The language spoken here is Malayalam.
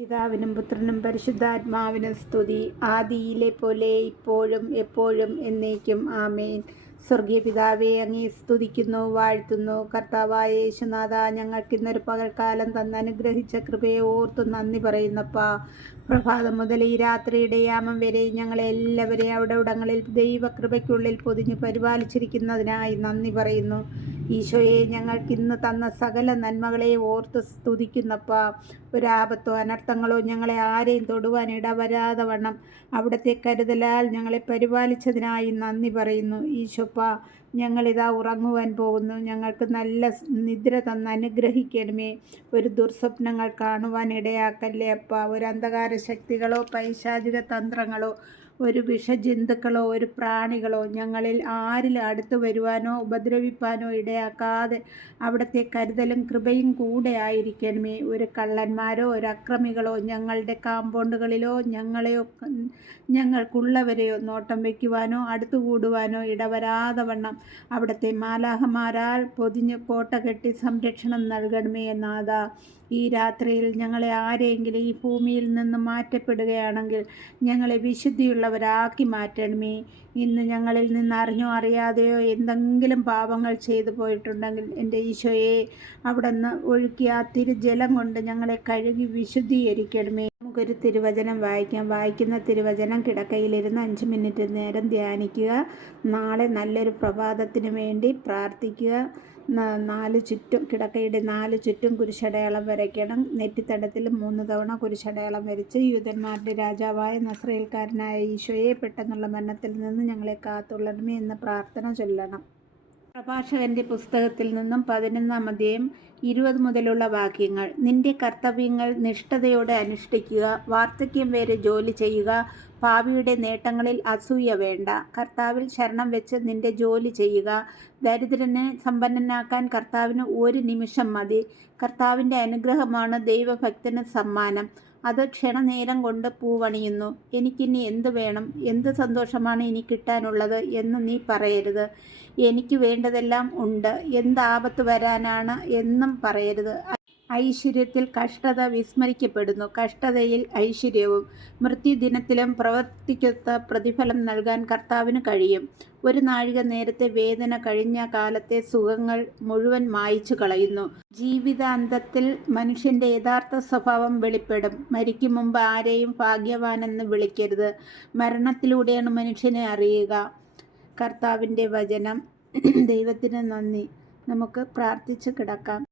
പിതാവിനും പുത്രനും പരിശുദ്ധാത്മാവിനും സ്തുതി, ആദിയിലെ പോലെ ഇപ്പോഴും എപ്പോഴും എന്നേക്കും ആമേൻ. സ്വർഗീയ പിതാവേ, അങ്ങേ സ്തുതിക്കുന്നു, വാഴ്ത്തുന്നു. കർത്താവായ യേശുനാഥ, ഞങ്ങൾക്കിന്നൊരു പകൽക്കാലം തന്ന് അനുഗ്രഹിച്ച കൃപയെ ഓർത്തു നന്ദി പറയുന്നപ്പാ. പ്രഭാതം മുതൽ ഈ രാത്രിയുടെ യാമം വരെ ഞങ്ങളെ എല്ലാവരെയും അവിടെ ഇടങ്ങളിൽ ദൈവകൃപയ്ക്കുള്ളിൽ പൊതിഞ്ഞ് പരിപാലിച്ചിരിക്കുന്നതിനായി നന്ദി പറയുന്നു. ഈശോയെ, ഞങ്ങൾക്കിന്ന് തന്ന സകല നന്മകളെ ഓർത്ത് സ്തുതിക്കുന്നപ്പാ. ഒരാപത്തോ അനർത്ഥങ്ങളോ ഞങ്ങളെ ആരെയും തൊടുവാൻ ഇടവരാതെ വണ്ണം അവിടുത്തെ കരുതലാൽ ഞങ്ങളെ പരിപാലിച്ചതിനായി നന്ദി പറയുന്നു. ഈശോപ്പ, ഞങ്ങളിതാ ഉറങ്ങുവാൻ പോകുന്നു. ഞങ്ങൾക്ക് നല്ല നിദ്ര തന്ന് അനുഗ്രഹിക്കണമേ. ഒരു ദുർസ്വപ്നങ്ങൾ കാണുവാൻ ഇടയാക്കല്ലേ അപ്പ. ഒരു അന്ധകാര ശക്തികളോ പൈശാചിക തന്ത്രങ്ങളോ ഒരു വിഷജന്തുക്കളോ ഒരു പ്രാണികളോ ഞങ്ങളിൽ ആരിലും അടുത്തു വരുവാനോ ഉപദ്രവിപ്പാനോ ഇടയാക്കാതെ അവിടുത്തെ കരുതലും കൃപയും കൂടെ ആയിരിക്കണമേ. ഒരു കള്ളന്മാരോ ഒരു അക്രമികളോ ഞങ്ങളുടെ കാമ്പൗണ്ടുകളിലോ ഞങ്ങൾക്കുള്ളവരെയോ നോട്ടം വയ്ക്കുവാനോ അടുത്തുകൂടുവാനോ ഇടവരാതെ വണ്ണം അവിടുത്തെ മാലാഖമാരാൽ പൊതിഞ്ഞ് കോട്ട കെട്ടി സംരക്ഷണം നൽകണമേ നാഥ. ഈ രാത്രിയിൽ ഞങ്ങളെ ആരെങ്കിലും ഈ ഭൂമിയിൽ നിന്ന് മാറ്റപ്പെടുകയാണെങ്കിൽ ഞങ്ങളെ വിശുദ്ധിയുള്ളവരാക്കി മാറ്റണമേ. ഇന്ന് ഞങ്ങളിൽ നിന്ന് അറിഞ്ഞോ അറിയാതെയോ എന്തെങ്കിലും പാപങ്ങൾ ചെയ്തു പോയിട്ടുണ്ടെങ്കിൽ എൻ്റെ ഈശോയെ, അവിടുന്ന് ഒഴുക്കിയ ആ തിരുജലം കൊണ്ട് ഞങ്ങളെ കഴുകി വിശുദ്ധീകരിക്കണമേ. നമുക്കൊരു തിരുവചനം വായിക്കാം. വായിക്കുന്ന തിരുവചനം കിടക്കയിലിരുന്ന് 5 മിനിറ്റ് നേരം ധ്യാനിക്കുക. നാളെ നല്ലൊരു പ്രഭാതത്തിന് വേണ്ടി പ്രാർത്ഥിക്കുക. 4 ചുറ്റും കിടക്കയുടെ 4 ചുറ്റും കുരിശടയാളം വരയ്ക്കണം. നെറ്റിത്തടത്തിൽ 3 തവണ കുരിശടയാളം വരച്ച് യൂതന്മാരുടെ രാജാവായ നസ്രയേൽക്കാരനായ ഈശോയെ, പെട്ടെന്നുള്ള മരണത്തിൽ നിന്ന് ഞങ്ങളെ കാത്തുകൊള്ളണമേ എന്ന് പ്രാർത്ഥന ചൊല്ലണം. പ്രഭാഷകന്റെ പുസ്തകത്തിൽ നിന്നും 11-ാം അധ്യായം 20 മുതലുള്ള വാക്യങ്ങൾ. നിന്റെ കർത്തവ്യങ്ങൾ നിഷ്ഠതയോടെ അനുഷ്ഠിക്കുക. വാർദ്ധക്യം വരെ ജോലി ചെയ്യുക. ഭാവിയുടെ നേട്ടങ്ങളിൽ അസൂയ വേണ്ട. കർത്താവിൽ ശരണം വെച്ച് നിന്റെ ജോലി ചെയ്യുക. ദരിദ്രനെ സമ്പന്നനാക്കാൻ കർത്താവിന് 1 നിമിഷം മതി. കർത്താവിൻ്റെ അനുഗ്രഹമാണ് ദൈവഭക്തന് സമ്മാനം. അത് ക്ഷണനേരം കൊണ്ട് പൂവണിയുന്നു. എനിക്കിനി എന്ത് വേണം, എന്ത് സന്തോഷമാണ് ഇനി കിട്ടാനുള്ളത് എന്ന് നീ പറയരുത്. എനിക്ക് വേണ്ടതെല്ലാം ഉണ്ട്, എന്ത് ആപത്ത് വരാനാണ് എന്നും പറയരുത്. ഐശ്വര്യത്തിൽ കഷ്ടത വിസ്മരിക്കപ്പെടുന്നു, കഷ്ടതയിൽ ഐശ്വര്യവും. മൃത്യുദിനത്തിലും പ്രവൃത്തിക്കൊത്ത പ്രതിഫലം നൽകാൻ കർത്താവിന് കഴിയും. 1 നാഴിക നേരത്തെ വേദന കഴിഞ്ഞ കാലത്തെ സുഖങ്ങൾ മുഴുവൻ മായ്ച്ചു കളയുന്നു. ജീവിതാന്തത്തിൽ മനുഷ്യൻ്റെ യഥാർത്ഥ സ്വഭാവം വെളിപ്പെടും. മരിക്കും മുമ്പ് ആരെയും ഭാഗ്യവാനെന്ന് വിളിക്കരുത്. മരണത്തിലൂടെയാണ് മനുഷ്യനെ അറിയുക. കർത്താവിൻ്റെ വചനം. ദൈവത്തിന് നന്ദി. നമുക്ക് പ്രാർത്ഥിച്ച് കിടക്കാം.